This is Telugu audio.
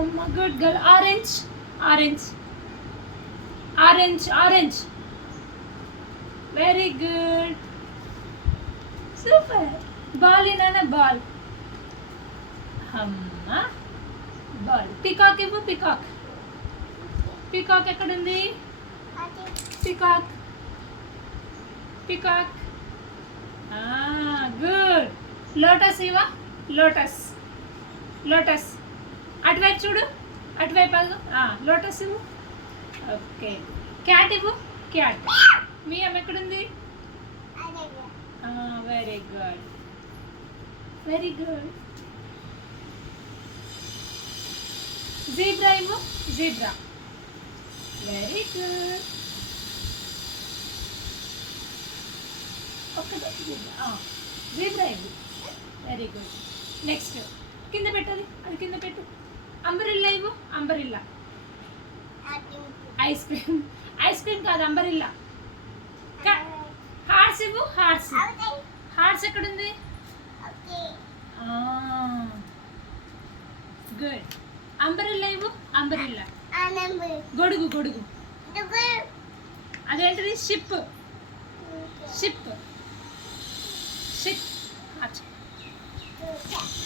అమ్మ good girl. Orange orange orange orange. Very good, super. Ball నాన్న బాల్. అమ్మ బాల్. పికాక్ ఇవ్వు. పికాక్. పికాక్ ఎక్కడుంది? Peacock peacock. గుడ్. లోటస్ ఇవా. Lotus lotus. అటువైపు చూడు, అటువైపు. లోటస్ ఇవ్వు. ఓకే. క్యాట్ ఇవ్వు. క్యాట్. మీ అమ్మ ఎక్కడుంది? Very good, very good. Zebra ఇవ్వు. జీబ్రా. Very good. జీబ్రా ఇవ్వు. Very good. నెక్స్ట్ కింద పెట్టది, అది కింద పెట్టు. అంబరిల్లా ఇవ్వు. Umbrella. Ice cream. Ice cream కాదు, అంబరిల్లా. హార్స్ ఇవ్వు. హార్స్. హార్స్ ఎక్కడుంది? గుడ్. అంబరిల్లా ఇవ్వు. అంబరిల్లా. గొడుగు. గొడుగు. అదేంటిది? షిప్. షిప్.